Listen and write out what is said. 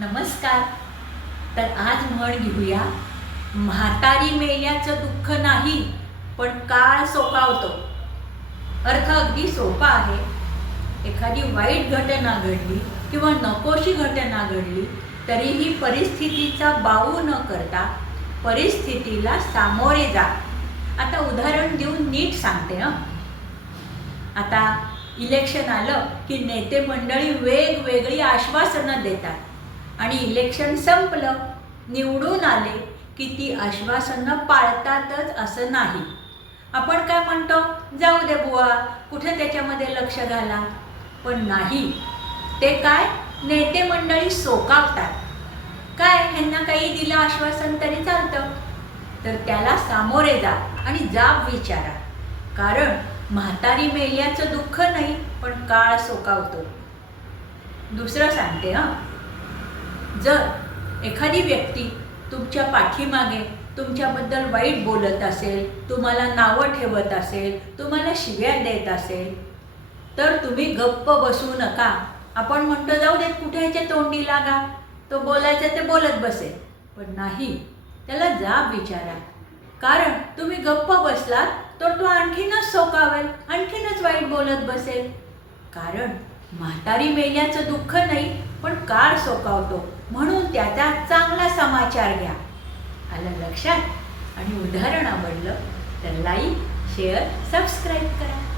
नमस्कार. तर आज म्हण घेऊया म्हातारी मेल्याचं दुःख नाही पण काळ सोपावतो अर्थ अगदी सोपा आहे. एखादी वाईट घटना घडली किंवा नकोशी घटना घडली तरीही परिस्थितीचा बाऊ न करता परिस्थितीला सामोरे जा. आता उदाहरण देऊन नीट सांगते हं. आता इलेक्शन आलं की नेते मंडळी वेगवेगळी आश्वासनं देतात. आणि इलेक्शन संपलं निवडून आले की ती आश्वासनं पाळतातच असं नाही. आपण काय म्हणतो? जाऊ दे बुवा कुठे त्याच्यामध्ये लक्ष घाला. पण नाही ते काय? नेते मंडळी सोकावतात. काय? ह्यांना काही दिलं आश्वासन तरी चालतं. तर त्याला सामोरे जा आणि जाब विचारा. कारण म्हातारी मेल्याचं दुःख नाही पण काळ सोकावतो. दुसरं सांगते हां. जर एखादी व्यक्ती तुमच्या पाठीमागे तुमच्याबद्दल वाईट बोलत असेल तुम्हाला नावं ठेवत असेल तुम्हाला शिव्या देत असेल तर तुम्ही गप्प बसू नका. आपण म्हणतो जाऊ देत कुठे ह्याच्या तोंडी लागा. तो बोलायचं ते बोलत बसेल. पण नाही त्याला जाब विचारा. कारण तुम्ही गप्प बसलात तर तो आणखीनच सोकावेल आणखीनच वाईट बोलत बसेल. कारण म्हातारी मेल्याचं दुःख नाही पण काळ सोकावतो. म्हणून त्याचा चांगला समाचार घ्या. आलं लक्षात? आणि उदाहरण आवडलं तर लाईक शेअर सबस्क्राईब करा.